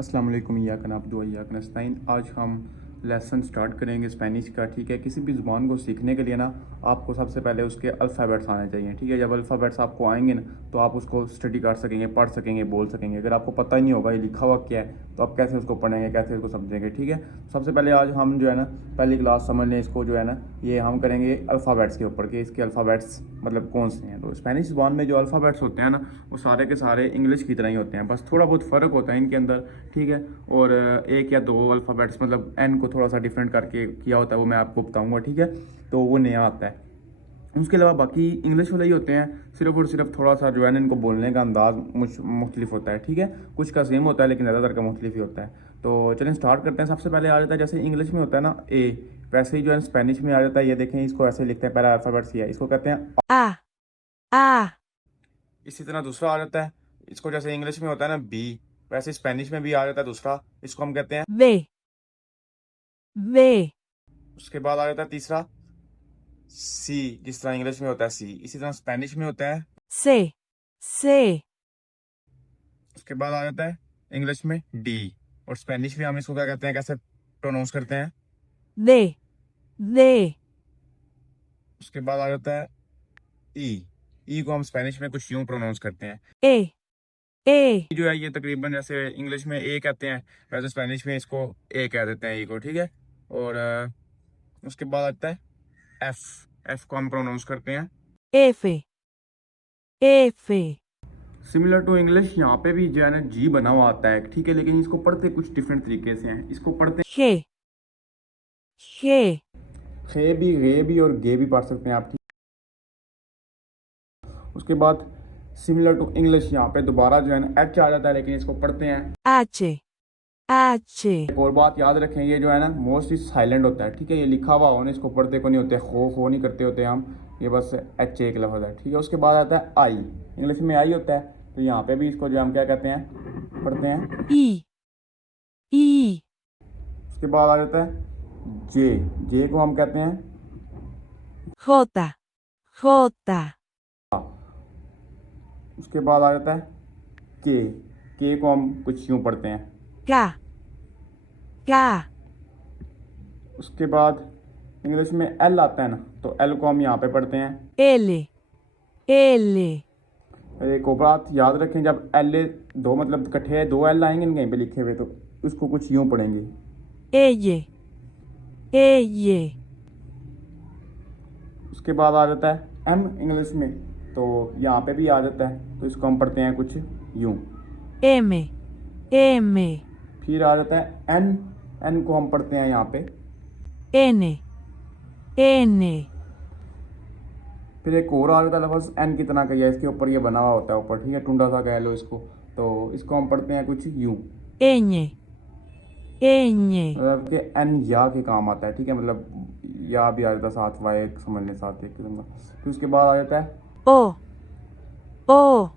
अस्सलाम वालेकुम या कनाब दो या कनस्ताइन। आज हम लेसन स्टार्ट करेंगे स्पेनिश का। ठीक है, किसी भी ज़ुबान को सीखने के लिए ना आपको सबसे पहले उसके अल्फ़ाबेट्स आने चाहिए। ठीक है, जब अल्फ़ाबेट्स आपको आएंगे ना तो आप उसको स्टडी कर सकेंगे, पढ़ सकेंगे, बोल सकेंगे। अगर आपको पता ही नहीं होगा ये लिखा हुआ क्या है तो आप कैसे उसको पढ़ेंगे, कैसे उसको समझेंगे। ठीक है, सबसे पहले आज हम जो है ना पहली क्लास समझ लें इसको, जो है ना ये हम करेंगे अल्फ़ाबेट्स के ऊपर कि इसके अल्फ़ाबेट्स मतलब कौन से हैं। तो स्पेनिश ज़ुबान में जो अल्फ़ाबेट्स होते हैं ना वो सारे के सारे इंग्लिश की तरह ही होते हैं, बस थोड़ा बहुत फ़र्क होता है इनके अंदर। ठीक है, और एक या दो अल्फ़ाबेट्स मतलब एन को थोड़ा सा डिफरेंट करके किया होता है, वो मैं आपको बताऊंगा। ठीक है, तो वो नया आता है। उसके अलावा बाकी इंग्लिश वाले ही होते हैं, सिर्फ और सिर्फ थोड़ा सा जो है ना इनको बोलने का अंदाज मुख्तलिफ होता है। ठीक है, कुछ का सेम होता है लेकिन ज़्यादातर का मुख्तलिफ ही होता है। तो चलिए स्टार्ट करते हैं। सबसे पहले आ जाता है जैसे इंग्लिश में होता है ना ए, वैसे ही जो है स्पेनिश में आ जाता है। ये देखें, इसको ऐसे लिखते हैं, पहला अल्फ़ाबेट्स ये है, इसको कहते हैं। A, A, इसी तरह दूसरा आ जाता है, इसको जैसे इंग्लिश में होता है ना बी, वैसे स्पेनिश में भी आ जाता है दूसरा, इसको हम कहते हैं। V, V, उसके बाद आ जाता है तीसरा सी, जिस तरह इंग्लिश में होता है सी, इसी तरह स्पेनिश में होता है। C, C, उसके बाद आ जाता है इंग्लिश में डी, और स्पेनिश में हम इसको क्या कहते हैं, कैसे प्रोनाउंस करते हैं। D, D, उसके बाद आ जाता है ई, ई को हम स्पेनिश में कुछ यूं प्रोनाउंस करते हैं। E, E, E जो है ये तकरीबन जैसे इंग्लिश में ए कहते हैं, वैसे स्पेनिश में इसको ए कह देते हैं, ई को। ठीक है, और उसके बाद आता है एफ, एफ को हम प्रोनाउंस करते हैं F, F, similar to English. यहाँ पे भी जो है ना जी बना हुआ आता है। ठीक है, लेकिन इसको पढ़ते कुछ डिफरेंट तरीके से हैं। इसको पढ़ते G, G, खे भी, गे भी और गे भी पढ़ सकते हैं आप। ठीक, उसके बाद सिमिलर टू इंग्लिश यहाँ पे दोबारा जो है ना एच आ जाता है, लेकिन इसको पढ़ते हैं। H, H, एक और बात याद रखें, ये जो है ना मोस्टली साइलेंट होता है। ठीक है, ये लिखा हुआ हो ना इसको पढ़ते को नहीं होते, खो नहीं करते होते हम, ये बस एच एक लफ्ज़ है। ठीक है, उसके बाद आता है आई, इंग्लिश में आई होता है, तो यहाँ पे भी इसको जो हम क्या कहते हैं, पढ़ते हैं। E, E, उसके बाद आ जाता है जे, जे को हम कहते हैं। J, J, उसके बाद आ जाता है के को हम कुछ यूँ पढ़ते हैं। K, K, उसके बाद इंग्लिश में एल आता है ना, तो एल को हम यहाँ पे पढ़ते हैं। L, L, एक और बात याद रखें, जब एल दो मतलब इकट्ठे है, दो एल आएंगे ना कहीं पे लिखे हुए, तो उसको कुछ यूँ पढ़ेंगे। Ella, Ella, उसके बाद आ जाता है एम इंग्लिश में, तो यहाँ पे भी आ जाता है, तो इसको हम पढ़ते हैं कुछ यूँ। M, M, फिर आ जाता है एन, एन को हम पढ़ते हैं यहाँ पे। N, N, फिर एक और आ जाता है लफ्ज़ एन की तरह का, या इसके ऊपर ये बना हुआ होता है ऊपर। ठीक है, टुंडा सा कह लो इसको, तो इसको हम पढ़ते हैं कुछ यूँ, Ñ, Ñ, मतलब कि एन या के काम आता है। ठीक है, मतलब या भी आ जाता है साथ, वाई समझ लें साथ एक किस्म का। फिर उसके बाद आ जाता है, O, O,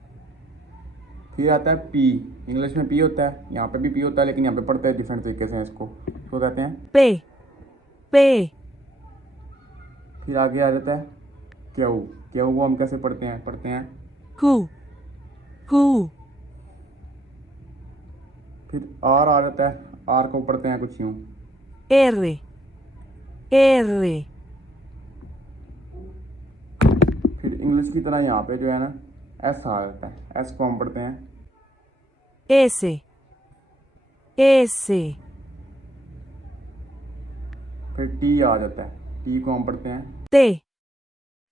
फिर आता है पी, इंग्लिश में पी होता है, यहाँ पे भी पी होता है, लेकिन यहाँ पे पढ़ते हैं डिफरेंट तरीके से इसको कहते हैं। P, P, फिर आगे आ जाता है क्यू, क्यू को हम कैसे पढ़ते हैं। Q, Q, फिर आर आ जाता है, आर को पढ़ते हैं कुछ यूँ। R, R, फिर इंग्लिश की तरह यहाँ पे जो है ना एस आ जाता है, एस को हम पढ़ते हैं। S, S, फिर टी आ जाता है, टी को हम पढ़ते हैं। T,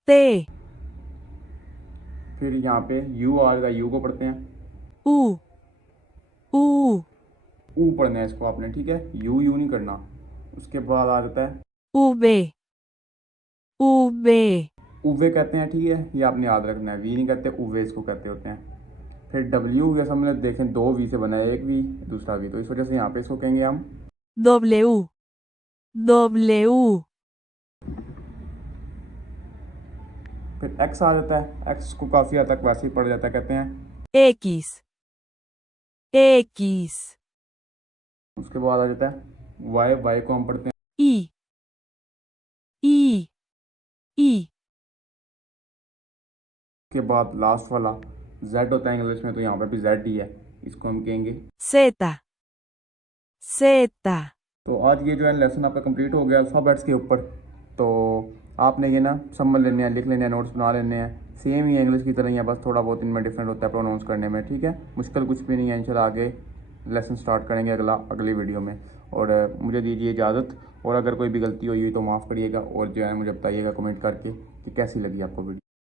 T, फिर यहाँ पे यू आ जाता है, यू को पढ़ते हैं। U, U, ऊ पढ़ना है इसको आपने। ठीक है, यू यू नहीं करना। उसके बाद आ जाता है V, V, उवे कहते हैं। ठीक है, ये आपने याद रखना है, वी नहीं कहते, उवे इसको कहते होते हैं। फिर डब्ल्यू, जैसे हमने देखें दो वी से बना है, एक वी दूसरा वी, तो इस वजह से यहाँ पे इसको कहेंगे हम। W, W, फिर एक्स आ जाता है, एक्स को काफ़ी हद तक वैसे ही पढ़ जाता है, कहते हैं। X, X, उसके बाद आ जाता है वाई, वाई को हम पढ़ते हैं। I, I, I, उसके बाद लास्ट वाला जेड होता है इंग्लिश में, तो यहाँ पे भी जेड ही है, इसको हम कहेंगे। Z, Z, तो आज ये जो है लेसन आपका कंप्लीट हो गया अल्फ़ाबेट्स के ऊपर। तो आपने ये ना समझ लेने हैं, लिख लेने हैं, नोट्स बना लेने हैं। सेम ही इंग्लिश की तरह ही है, बस थोड़ा बहुत इनमें डिफरेंट होता है प्रोनाउंस करने में, ठीक है। मुश्किल कुछ भी नहीं है। इंशाल्लाह आगे लेसन स्टार्ट करेंगे अगली वीडियो में। और मुझे दीजिए इजाज़त। और अगर कोई भी गलती हुई तो माफ़ करिएगा, और जो है मुझे बताइएगा कमेंट करके कि कैसी लगी आपको वीडियो।